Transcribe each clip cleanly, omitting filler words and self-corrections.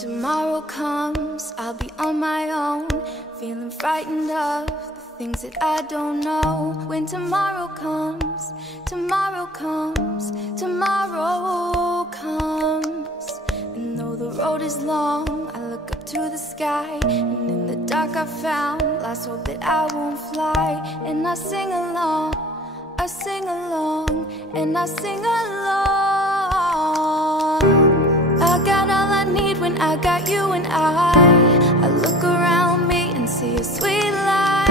tomorrow comes, I'll be on my own, feeling frightened of the things that I don't know. When tomorrow comes, tomorrow comes, tomorrow comes. And though the road is long, I look up to the sky, and in the dark I found last hope that I won't fly. And I sing along, I sing along, and I sing along. I got all I need when I got you and I look around me and see a sweet life.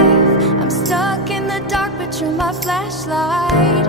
I'm stuck in the dark but you're my flashlight.